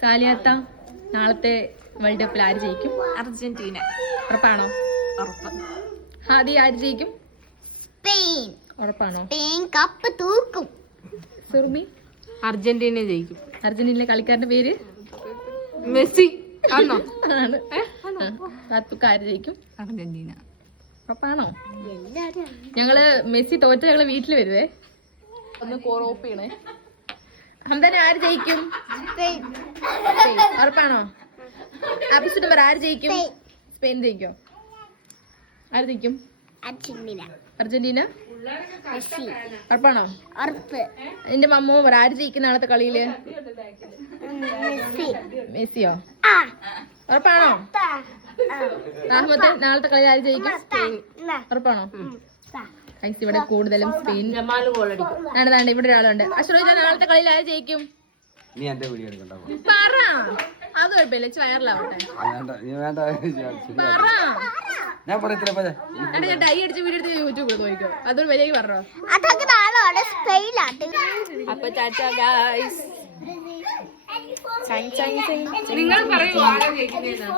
സാലിയാത്ത നാളത്തെ വേൾഡ് കപ്പിൽ ആര് ജയിക്കും? അർജന്റീന. ഉറപ്പാണോ? ഉറപ്പ്. ഹാദി ആര് ജയിക്കും? സ്പെയിൻ. ഉറപ്പാണോ? സ്പെയിൻ കപ്പ് തൂക്കും. സുർമി അർജന്റീന ജയിക്കും. അർജന്റീനയിലെ കളിക്കാരന്റെ പേര് മെസ്സി ആണോ? ആണ്. താത്തുക്ക് ആര് ജയിക്കും? അർജന്റീന. ഉറപ്പാണോ? ഞങ്ങള് മെസ്സി തോറ്റ ഞങ്ങള് വീട്ടില് വരുവേ. ഒന്ന് കോപ്പ് ചെയ്യണേ. ഹംദാന ആര് ജയിക്കും? സ്പെയിൻ. ഉറപ്പാണോ? അഭിഷേക് പറ ആര് ജയിക്കും? സ്പെയിൻ ജയിക്കോ? ആര് ജയിക്കും? അർജന്റീന. അർജന്റീന. മെസ്സി. ഉറപ്പാണോ? ഉറപ്പ്. എന്റെ മമ്മോ പറ ആര് ജയിക്കും നാളത്തെ കളിയില്? മെസ്സി. മെസ്സിയോ? ആ. ഉറപ്പാണോ? അഹമ്മദ് നാളത്തെ കളിയിൽ ആര് ജയിക്കും? ഉറപ്പാണോ? ഐസ് ഇവിടെ കൂടുതലും സ്പെയിൻ. ആണ് ഇവിടെ ഒരാളുണ്ട്. അശ്വജ നാളത്തെ കളിയിൽ ആര് ജയിക്കും? നീ എന്റെ വീഡിയോ എടുക്കണ്ട. പറ. അത് കുഴപ്പമില്ല, വയറിലാവട്ടെ. പറ. ഞാൻ പറയത്തില്ല. ഞാൻ ഡൈ അടിച്ച വീഡിയോ എടുത്ത് യൂട്യൂബിൽ നോക്കിക്കോ. അതൊരു വലിയ പറഞ്ഞോ. അതൊക്കെ നാളെ സ്പെയിനാട്ട്. അപ്പൊ ടാറ്റാ ഗൈസ്. നിങ്ങൾ പറയൂ ആരാ ജയിക്കുന്നതെന്ന്.